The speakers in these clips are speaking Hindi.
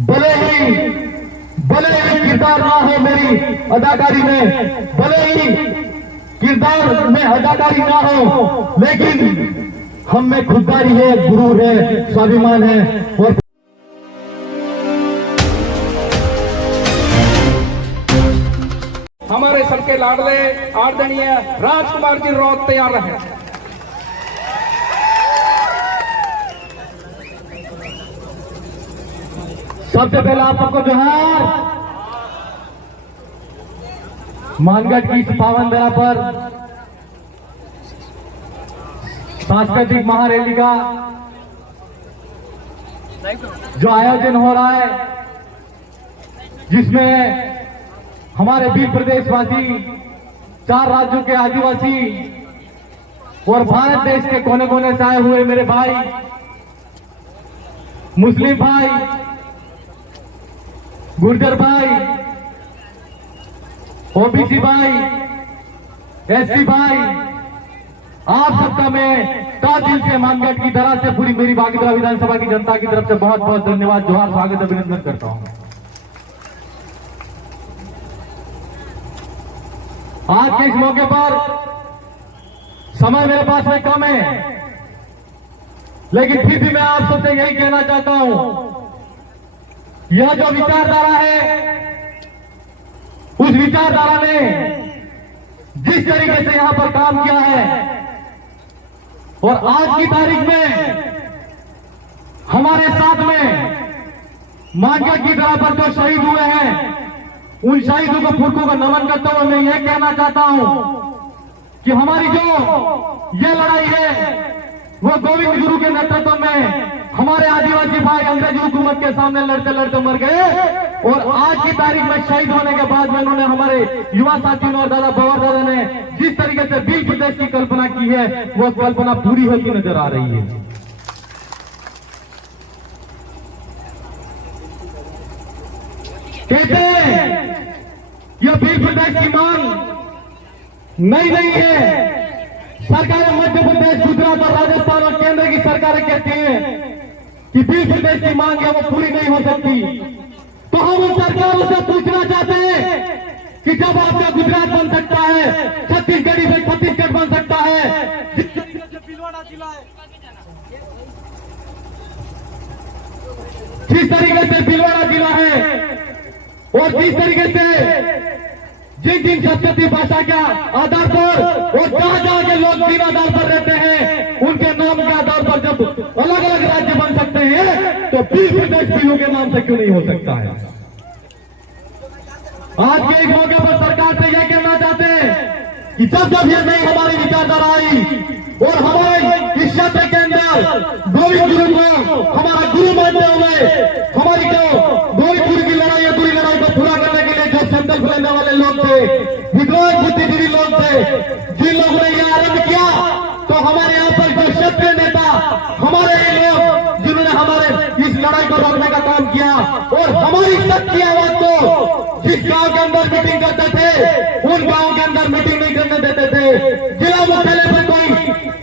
भले ही किरदार ना हो मेरी अदाकारी में, भले ही किरदार में अदाकारी ना हो, लेकिन हम में खुददारी है, गुरूर है, स्वाभिमान है। और हमारे सबके लाडले आदरणीय राजकुमार जी रौत तैयार रहे। सबसे पहले आप सबको जोहार। मानगढ़ की इस पावन धरा पर सांस्कृतिक महारैली का जो आयोजन हो रहा है, जिसमें हमारे वीर प्रदेशवासी, 4 राज्यों के आदिवासी और भारत देश के कोने कोने से आए हुए मेरे भाई, मुस्लिम भाई, गुर्जर भाई, ओबीसी भाई, एससी भाई, आप सबका मैं तहे दिल से मानगढ़ की धरा से पूरी मेरी बागीपुरा विधानसभा की जनता की तरफ से बहुत बहुत धन्यवाद, जोहार, स्वागत, अभिनंदन करता हूं। आज के इस मौके पर समय मेरे पास में कम है, लेकिन फिर भी मैं आप सबसे यही कहना चाहता हूं, यह जो विचारधारा है, उस विचारधारा ने जिस तरीके से यहां पर काम किया है और आज की तारीख में हमारे साथ में मानगढ़ की धरा पर जो शहीद हुए हैं, उन शहीदों को फुटकों का नमन करते हुए मैं यह कहना चाहता हूं कि हमारी जो ये लड़ाई है वो गोविंद गुरु के नेतृत्व में हमारे आदिवासी भाई अंग्रेजी हुकूमत के सामने लड़ते लड़ते मर गए, और आज की तारीख में शहीद होने के बाद में उन्होंने हमारे युवा साथियों और दादा बवर दादा ने जिस तरीके से वीर प्रदेश की कल्पना की है, वो कल्पना पूरी होती नजर आ रही है। कहते हैं यह वीर प्रदेश की मांग नहीं है। सरकारें मध्य प्रदेश, गुजरात और राजस्थान और केंद्र की सरकारें कहती हैं कि वीर प्रदेश की मांग है वो पूरी नहीं हो सकती। तो हम उन सरकारों से पूछना चाहते हैं कि जब आपका गुजरात बन सकता है, छत्तीसगढ़ी में छत्तीसगढ़ बन सकता है, जिस तरीके से भीलवाड़ा जिला है और जिस तरीके से जिन संस्कृति भाषा के आधार पर और जहां के लोग जिन आधार पर रहते हैं, उनके नाम के आधार पर जब अलग अलग राज्य बन सकते हैं, तो वीर प्रदेश भीलों के नाम से क्यों नहीं हो सकता है। आज के इस मौके पर सरकार से यह कहना चाहते हैं कि जब जब ये नई हमारी विचारधारा आई और हमारे इस क्षेत्र के अंदर गोविंद गुरु को हमारा गुरु मानते हुए हमारी जो गोविंद गुरु की लड़ाई है, पूरी लड़ाई को पूरा करने के लिए जो संकल्प लेने वाले लोग थे, विद्वान बुद्धिजीवी लोग थे, जिन लोगों ने यह आरंभ किया, तो हमारे यहाँ पर जो क्षत्रिय नेता, हमारे लोग जिन्होंने हमारे इस लड़ाई को रोकने का काम किया और हमारी सच्ची आवाज को जिस गांव के अंदर मीटिंग करते थे, उन गांव के अंदर मीटिंग नहीं करने देते थे। जिला मुख्यालय पर कोई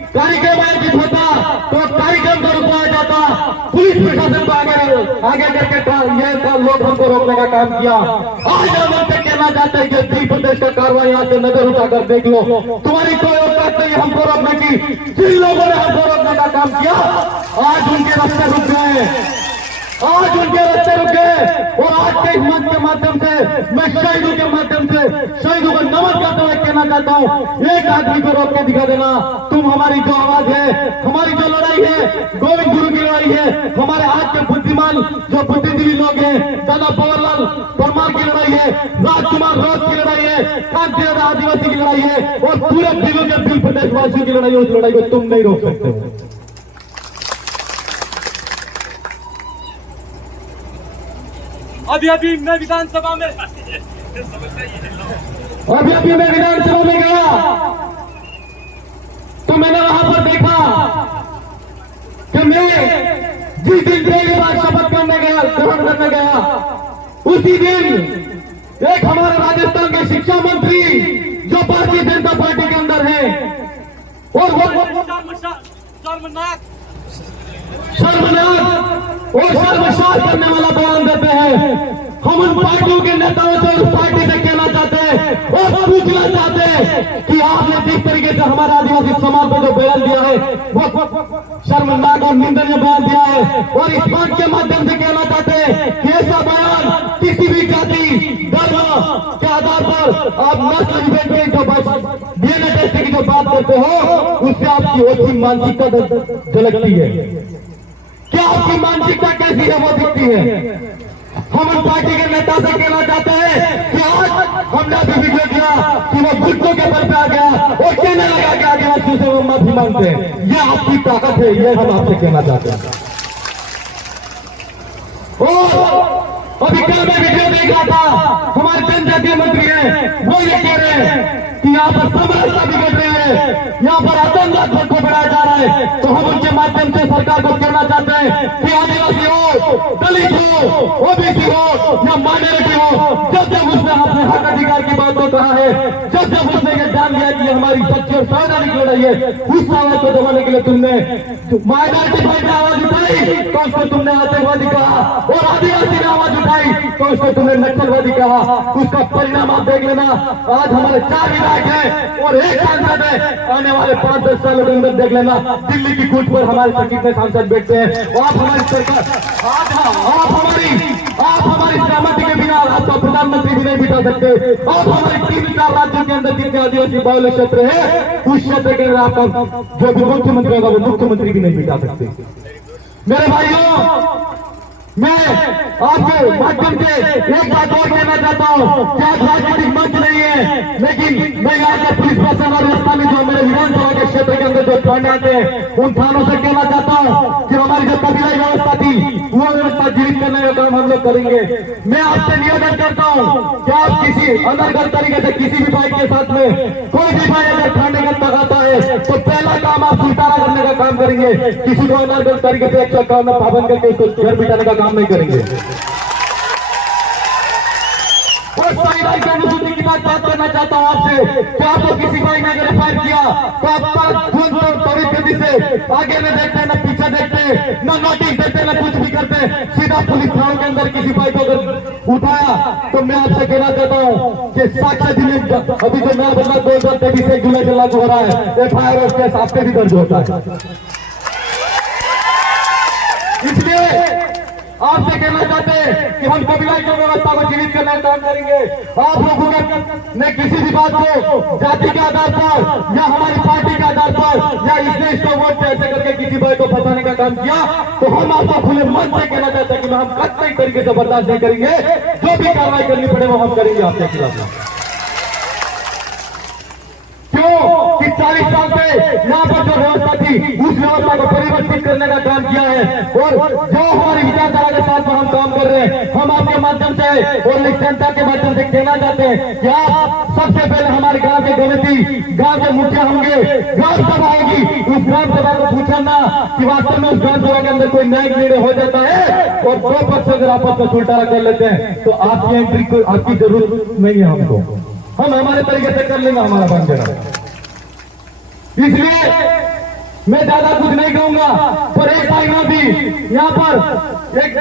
कार्यक्रम आयोजित होता तो कार्यक्रम को रुकवाया जाता, पुलिस प्रशासन को आगे करके ये लोग हमको रोकने का काम किया। आज हम उनसे कहना चाहते हैं कि वीर प्रदेश का कार्रवाई यहाँ से नजर उठाकर देख लो, तुम्हारी कोई औकात नहीं हमको रोकने की। जिन लोगों ने हमको रोकने का काम किया, आज उनके रास्ते रुक गए, आज उनके रास्ते रुक गए। और आज के इस मंच के माध्यम से मैं शहीदों के माध्यम से शहीदों को नमन करते हुए कहना चाहता हूँ, एक आदमी को रोक के दिखा देना। तुम हमारी जो आवाज है, हमारी जो लड़ाई है, गोविंद गुरु की लड़ाई है, हमारे आज के बुद्धिमान जो बुद्धिजीवी लोग हैं, दादा बवरलाल परमार की लड़ाई है, राजकुमार रौत की लड़ाई है, कांति आदिवासी की लड़ाई है और पूरे जिलों के वीर प्रदेशवासियों की लड़ाई है। उस लड़ाई को तुम नहीं रोक सकते हो। अभी मैं विधानसभा में गया तो मैंने वहां पर देखा कि मैं जिस दिन पहली बार शपथ ग्रहण करने गया, उसी दिन एक हमारे राजस्थान के शिक्षा मंत्री जो भारतीय जनता पार्टी के अंदर है और वो शर्मनाक और शर्मसार करने वाला बयान देते पार्टियों के नेताओं से उस पार्टी से कहना चाहते हैं और पूछना चाहते हैं कि आपने जिस तरीके से हमारा आदिवासी समाज को जो बयान दिया है वो शर्मनाक और निंदनीय बयान दिया है, और इस बात के माध्यम से कहना चाहते हैं कि ऐसा बयान किसी भी जाति धर्म के आधार पर आप नस्ल विभेद की जो डीएनए टेस्ट की जो बात करते हो उससे आपकी ओछी मानसिकता झलकती है। क्या आपकी मानसिकता कैसी है वो दिखती है। हम उन पार्टी के नेता से कहना चाहते हैं कि आज हमने अभी वीडियो किया कि वो गुटों के बल पे आ गया और कहने लगा कि आदिवासियों से वो माफी मांगते हैं। ये आपकी ताकत है, ये हम आपसे कहना चाहते हैं। और अभी कल मैं वीडियो देख रहा था, हमारे जनजातीय मंत्री हैं वो ये कह रहे हैं कि यहाँ पर समरसता बिगड़ रही है, यहाँ पर आतंकवाद को बढ़ाया जा रहा है। तो हम उनके माध्यम से सरकार को कहना चाहते हैं कि आदिवासी हो, दलित हो, ओबीसी हो या माइनॉरिटी हो, जब जब उसने अपने हक अधिकार की बात को कहा है, जब जब उसने ये जान लिया कि हमारी सच्ची और संवैधानिक लड़ाई है, उस आवाज को दबाने के लिए तुमने माइनॉरिटी भाई ने आवाज उठाई तो उसको तुमने आतंकवादी कहा, और आदिवासी ने आवाज उठाई तो उसको तुमने नक्सलवादी कहा। उसका परिणाम आप देख लेना। आज हमारे 4 विधायक हैं और 1 सांसद है। आने वाले 5-10 सालों के अंदर देख लेना दिल्ली की कूच पर हमारे सचिव में सांसद बैठते हैं। और आप हमारी सरकार आप हमारी सहमति के बिना आपका प्रधानमंत्री भी नहीं बिठा सकते। आप हमारे 3-4 राज्यों के अंदर जितने आदिवासी बाहुल्य क्षेत्र है उस क्षेत्र के अंदर आपका जो भी मुख्यमंत्री होगा वो मुख्यमंत्री भी नहीं बिठा सकते। मेरे भाइयों, मैं आपके माध्यम से एक बात और कहना चाहता हूँ कि आज राजनीतिक मंच नहीं है, लेकिन मैं यहाँ के पुलिस प्रशासन और स्थानीय जो मेरे विधानसभा के क्षेत्र के अंदर जो थाने आते हैं उन थानों से कहना चाहता हूँ कि हमारी जो कबीलाई व्यवस्था थी वो व्यवस्था जीवित करने का काम हम लोग करेंगे। मैं आपसे निवेदन करता हूँ कि आप किसी अनर्गल तरीके से किसी भी भाई के साथ में कोई भी भाई अगर थाने का तकाता है तो पहला काम आप सुधारा करने का काम करेंगे। किसी को अनर्गल तरीके से अच्छा काम में पाबंद करके उसको घर बिठाने का काम नहीं करेंगे। और संविधान की अनुसूची की बात करना चाहता हूं आपसे कि आपको किसी भाई ने अगर एफआईआर किया तो आप त्वरित गति से आगे न देखते, न पीछे देखते, न नोटिस देते, न कुछ भी करते, सीधा पुलिस थानों के अंदर किसी भाई को अगर उठाया तो मैं आपसे कहना चाहता हूं कि साक्ष्य दिने अभी जो नया बदलाव 2023 1 जुलाई से लागू हो रहा है, एफआईआर और केस आपसे भी दर्ज होता है। इसलिए आपसे कहना चाहते हैं कि हम कबीलाई की व्यवस्था को जीवित करने का काम करेंगे। आप लोगों ने किसी भी बात को जाति के आधार पर या हमारी पार्टी के आधार पर या इसने इसको वोट ऐसे करके किसी भाई को फंसाने का काम किया तो हम आपको खुले मन से कहना चाहते हैं कि हम कतई तरीके से बर्दाश्त नहीं करेंगे। जो भी कार्रवाई करनी पड़े वो हम करेंगे आपके खिलाफ। क्यों कि 40 साल से यहाँ पर जो व्यवस्था थी उस व्यवस्था को परिवर्तित करने का काम किया है, और जो हमारी विचारधारा के साथ हम काम कर रहे हैं हम आपके माध्यम से और जनता के माध्यम से कहना चाहते हैं कि आप सबसे पहले हमारे गांव के गणिती गांव के मुखिया होंगे, ग्राम सभा होगी, उस ग्राम सभा को पूछना कि वास्तव में उस ग्राम सभा के अंदर कोई न्यायिक निर्णय हो जाता है और 2 पक्ष अगर आपस में छुटकारा कर लेते हैं तो आपकी एंट्री को आपकी जरूरत नहीं है। हमको हम हमारे तरीके से कर लेंगे हमारा काम देना। इसलिए मैं ज्यादा कुछ नहीं कहूंगा, पर एक आईना भी यहाँ पर एक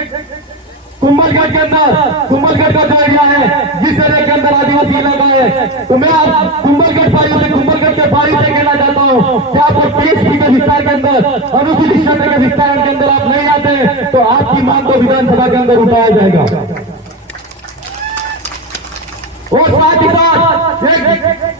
कुंभलगढ़ के अंदर कुंभलगढ़ का जो एरिया है जिस एरिया के अंदर आदिवासी इलाका है, तो मैं आप कुंभलगढ़ पारियों से कुंभलगढ़ के पारी से कहना चाहता हूँ कि आप 30 के विस्तार के अंदर अनुसूचित क्षेत्र के विस्तार के अंदर आप नहीं आते तो आपकी मांग को विधानसभा के अंदर उठाया जाएगा। और साथ ही साथ एक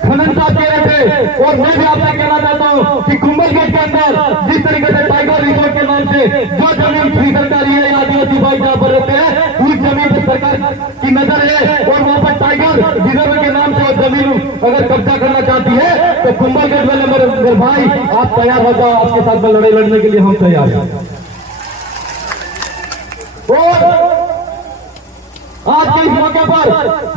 खनन साहब कह रहे थे और मैं भी आपसे कहना चाहता हूँ कि कुंभलगढ़ के अंदर जिस तरीके से टाइगर रिजोर्ट के नाम से जो जमीन फ्री सरकारी है आदिवासी भाई जहाँ पर रहते हैं उस जमीन पर सरकार की नजर है और वहाँ पर टाइगर रिजर्व के नाम से जमीन अगर कब्जा करना चाहती है तो कुंभलगढ़ वाले मेरे भाई आप तैयार हो जाओ, आपके साथ में लड़ाई लड़ने के लिए हम तैयार हैं। और आज के इस मौके पर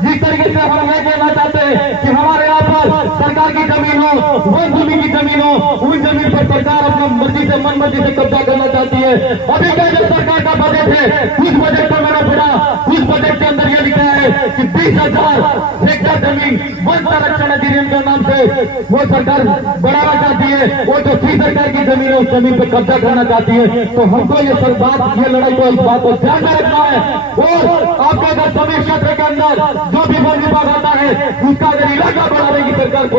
जिस तरीके से हम ये कहना चाहते हैं कि हमारे यहाँ पर सरकार की जमीन हो, वन भूमि की जमीन हो, उस जमीन पर सरकार अपनी मर्जी से मन मर्जी से कब्जा करना चाहती है। अभी का जो सरकार का बजट है उस बजट को मैंने पढ़ा, उस बजट के अंदर ये लिखा है कि 20,000 हेक्टेयर जमीन वन संरक्षण अधिनियम के नाम से वो सरकार बढ़ाना चाहती है। वो जो फ्री सरकार की जमीन है उस जमीन पर कब्जा करना चाहती है। तो हमको ये लड़ाई को इस बात को ध्यान में रखना है और आपको सभी क्षेत्र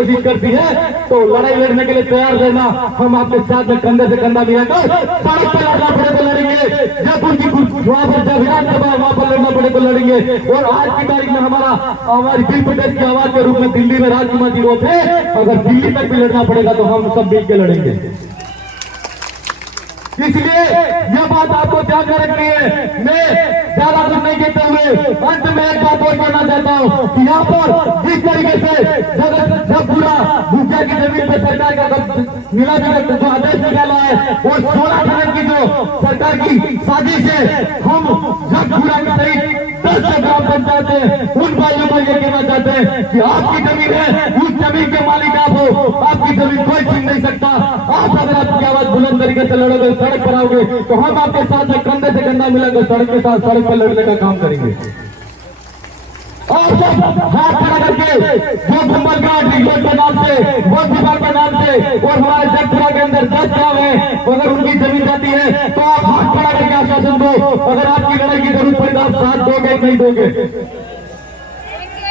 कोशिश करती है तो लड़ाई लड़ने के लिए तैयार रहना। हम आपके साथ में कंधे से कंधा मिलाकर सड़क पर लड़ना पड़े तो लड़ेंगे, जब उनकी वहां पर जब विधानसभा वहां पर लड़ना पड़े तो लड़ेंगे। और आज की तारीख में हमारी दिल प्रदेश की आवाज के रूप में दिल्ली में राजकुमार जी वो थे, अगर दिल्ली तक भी लड़ना पड़ेगा तो हम सब मिल के लड़ेंगे। इसलिए यह बात आपको ध्यान में रखनी है। मैं ज्यादा कुछ नहीं कहते हुए अंत में एक बात और कहना चाहता हूँ कि यहाँ पर जिस तरीके से जब पूरा भूखिया की जमीन पर सरकार का मिला जो आदेश निकाला है और 16 खनन की जो सरकार की साजिश है, हम जब पूरा सहित 10 ग्राम पंचायत है उन भाइयों को ये कहना चाहते हैं कि आपकी जमीन है, उस जमीन के मालिक आप हो, आपकी जमीन कोई छीन नहीं सकता। आप अगर आपकी आवाज बुलंद तरीके से लड़ोगे, सड़क पर आओगे तो हम आपके साथ में कंधे से कंधा मिलाकर सड़क के साथ सड़क पर लड़ने का काम करेंगे। और सब हाथ खड़ा करके जो कुंभलगढ़ रिजोर्ट के नाम से, वन विभाग के नाम से और हमारे जगपुरा के अंदर 10 गांव है, अगर उनकी जमीन जाती है तो आप हाथ खड़ा करके आश्वासन दो, अगर आपकी लड़ाई की जरूरत पड़े तो आप साथ दोगे नहीं दोगे।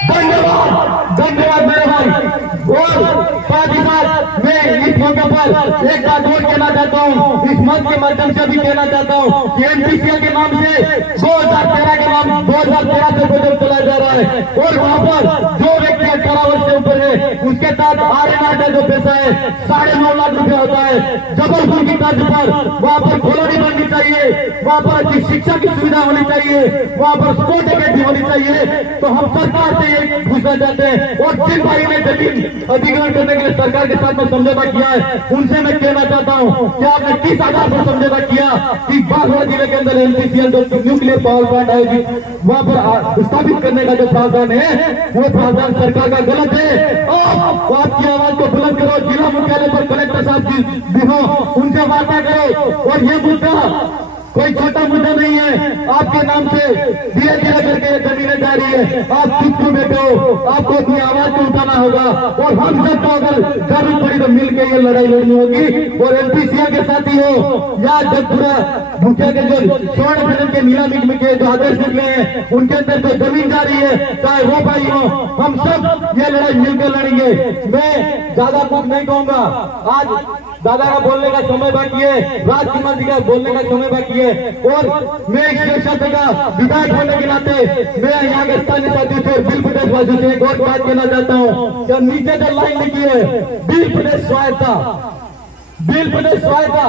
धन्यवाद, धन्यवाद मेरे भाई। और साथ ही साथ मैं इस मौके पर एक बात और कहना चाहता हूँ, इस मंच के माध्यम से भी कहना चाहता हूँ कि एनपीसीएल के नाम से 2013 के नाम 2013 से बजट चलाया जा रहा है और वहाँ पर जो व्यक्ति 18 वर्ष से ऊपर है उसके साथ आर्यन का जो पैसा है 9.5 लाख रुपया होता है। जबलपुर की तर्ज पर वहाँ पर कॉलोनी बननी चाहिए, वहाँ पर अच्छी शिक्षा की सुविधा होनी चाहिए, वहाँ पर स्पोर्ट अकेडमी होनी चाहिए। तो हम सरकार से ये पूछना चाहते हैं और जिन भाई ने जमीन अधिग्रहण करने के लिए सरकार के साथ में समझौता किया है उनसे मैं कहना चाहता हूँ कि आपने 30,000 पर समझौता किया कि बागड़ जिले के अंदर एनपीसीएल जो न्यूक्लियर पावर प्लांट आएगी वहाँ पर स्थापित करने का जो प्रावधान है वो प्रावधान सरकार का गलत है। आपकी आवाज को बुलंद करो, जिला मुख्यालय पर कलेक्टर साहब जी हो उनसे वार्ता करो। और ये मुद्दा कोई छोटा मुद्दा नहीं है, आपके नाम से धीरे धीरे करके जमीनें जा रही है। आप चुप क्यों बैठे हो? आपको अपनी आवाज को उठाना होगा और हम सबको अगर जरूरत पड़ी तो मिलकर ये लड़ाई लड़नी होगी। और एनपीसीएल के साथी हो या जगपुरा भूखिया के जो स्वर्ण खनन के नीलामी के जो आदेश निकले हैं उनके अंदर जो जमीन जा रही है, चाहे वो भाई हो, हम सब ये लड़ाई मिलकर लड़ेंगे। मैं ज्यादा कुछ नहीं कहूंगा, आज दादा का बोलने का समय बाकी है, राजकुमार जी का बोलने का समय बाकी है। और मैं इस क्षेत्र का विधायक होने के नाते मैं यहाँ के स्थानीय साथियों से बिल प्रदेश वासियों से एक और बात कहना चाहता हूँ। जब नीचे जो लाइन लिखी है बिल प्रदेश स्वायत्ता, बिल प्रदेश स्वायत्ता,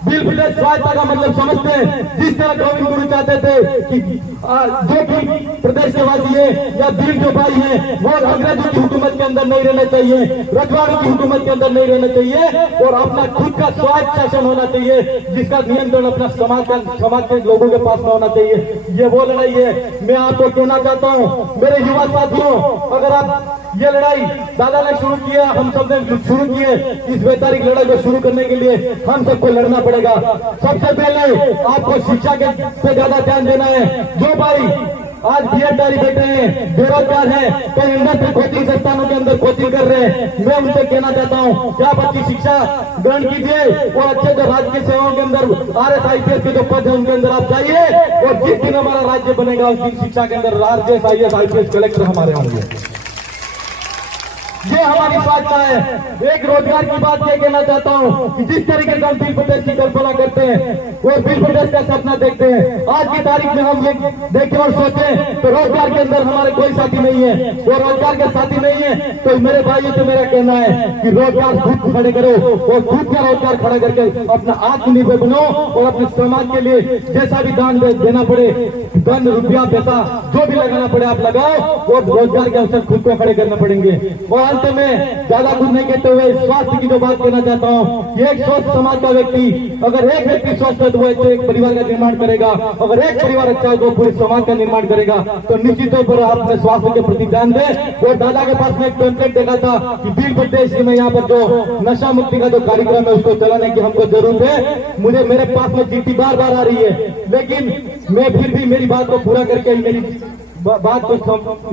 बिल प्रदेश स्वायत्ता का मतलब समझते हैं। जिस तरह गोविंद गुरु चाहते थे कि जो भी प्रदेश के वासी है या बिल जो भाई है वो अंग्रेजों की हुकूमत के अंदर नहीं रहना चाहिए, रजवाड़ों की हुकूमत के अंदर नहीं रहना चाहिए और अपना खुद का स्वायत्त शासन होना चाहिए जिसका नियंत्रण अपना समाज के लोगों के पास में होना चाहिए। ये वो लड़ाई है। मैं आपको कहना चाहता हूँ मेरे युवा साथियों, अगर आप ये लड़ाई दादा ने शुरू किया, हम सब ने शुरू किए, इस वैचारिक लड़ाई को शुरू करने के लिए हम सबको लड़ना पड़ेगा। सबसे पहले आपको शिक्षा के पे ज्यादा ध्यान देना है। जो भाई आज बीएडधारी बैठे हैं, बेरोजगार हैं, कई इंडस्ट्री कोचिंग संस्थानों के अंदर कोचिंग कर रहे हैं, मैं उनसे कहना चाहता हूँ कि आप अच्छी शिक्षा ग्रहण कीजिए और अच्छे जो राजकीय सेवाओं के अंदर RS-IPS के जो पद है उनके अंदर आप जाइए और जिस दिन हमारा राज्य बनेगा उस दिन शिक्षा के अंदर RS, IAS, IPS कलेक्टर हमारे होंगे। ये हमारी स्वास्थ्य है। एक रोजगार की बात ये कहना चाहता हूँ कि जिस तरीके से हम बिल प्रदेश की कल्पना करते हैं और बिल प्रदेश का सपना देखते हैं, आज की तारीख में हम ये देखें और सोचें तो रोजगार के अंदर हमारे कोई साथी नहीं है और रोजगार के साथी नहीं है। तो मेरे भाइयों से मेरा कहना है कि रोजगार खुद खड़े करो और खुद का रोजगार खड़ा करके अपना आत्मनिर्भर बनो और अपने समाज के लिए जैसा भी दान देना पड़े, धन रुपया पैसा जो भी लगाना पड़े आप लगाओ और रोजगार के अवसर खुद को खड़े करने पड़ेंगे। और अंत में ज्यादा कुछ नहीं कहते हुए स्वास्थ्य की जो बात कहना चाहता हूँ, एक स्वस्थ समाज का व्यक्ति, अगर एक व्यक्ति स्वस्थ है तो वो एक परिवार का निर्माण करेगा, अगर एक परिवार अच्छा है तो पूरे समाज का निर्माण करेगा। तो निश्चित तौर पर आप अपने स्वास्थ्य के प्रति ध्यान दें। और दादा के पास में एक टेम्पलेट देखा था कि बिल प्रदेश में यहाँ पर जो नशा मुक्ति का जो कार्यक्रम है उसको चलाने की हमको जरूरत है। मुझे मेरे पास में चिट्ठी बार बार आ रही है, लेकिन मैं फिर भी मेरी बात को पूरा करके मेरी बात को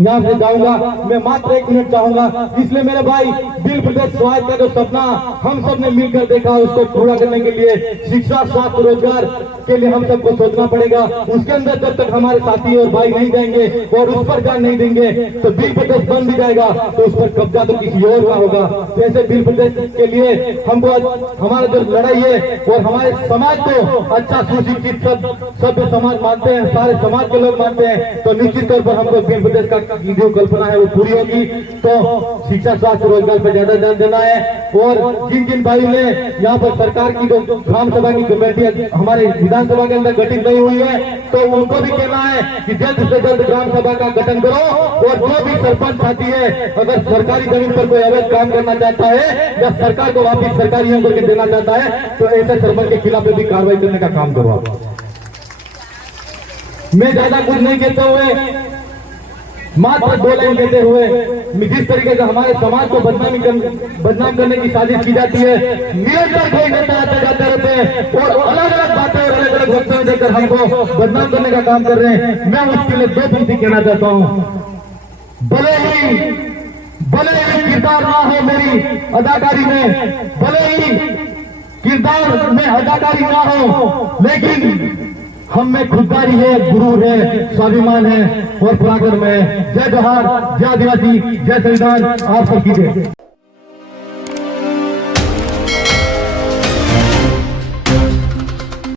यहाँ से जाऊंगा। मैं मात्र 1 मिनट चाहूंगा, इसलिए मेरे भाई भील प्रदेश स्वास्थ्य का जो सपना हम सब ने मिलकर देखा, उसको पूरा करने के लिए शिक्षा, स्वास्थ्य, रोजगार के लिए हम सबको सोचना पड़ेगा। उसके अंदर जब तक हमारे साथी और भाई नहीं जाएंगे और उस पर ध्यान नहीं देंगे तो भील प्रदेश बन भी जाएगा, तो उस पर कब्जा तो किसी और का होगा। जैसे भील प्रदेश के लिए हमको हमारा जो लड़ाई है और हमारे समाज को अच्छा सुशिक्षित सभ्य समाज मानते हैं, सारे समाज के लोग मानते हैं, तो निश्चित तौर पर हमको भील प्रदेश का जो कल्पना है वो पूरी होगी। तो शिक्षा, स्वास्थ्य, रोजगार पर ज्यादा ध्यान देना है। और जिन जिन भाई ने यहाँ पर सरकार की जो ग्राम सभा की कमेटी हमारे विधानसभा के अंदर गठित नहीं हुई है, तो उनको भी कहना है कि जल्द से जल्द ग्राम सभा का गठन करो। और जो भी सरपंच साथी है, अगर सरकारी जमीन पर कोई अवैध काम करना चाहता है या सरकार को वापिस सरकारियों करके देना चाहता है, तो ऐसे सरपंच के खिलाफ भी कार्रवाई करने का काम करो। मैं ज्यादा कुछ नहीं कहते हुए, मात्र 2 लाइन कहते हुए, जिस तरीके से हमारे समाज को बदनाम करने की साजिश की जाती है, निरंतर कोई नेता आते जाते रहते हैं और अलग अलग बातें और अलग अलग वक्तव्य देकर हमको बदनाम करने का काम कर रहे हैं। मैं उसके लिए 2 पंक्ति कहना चाहता हूँ। भले ही किरदार ना हो मेरी अदाकारी में, भले ही किरदार में अदाकारी ना हो, लेकिन हम में खुददारी है, गुरूर है, स्वाभिमान है और पराक्रम है। जय जोहार, जय आदिवासी, जय संविधान। आप सबकी जय।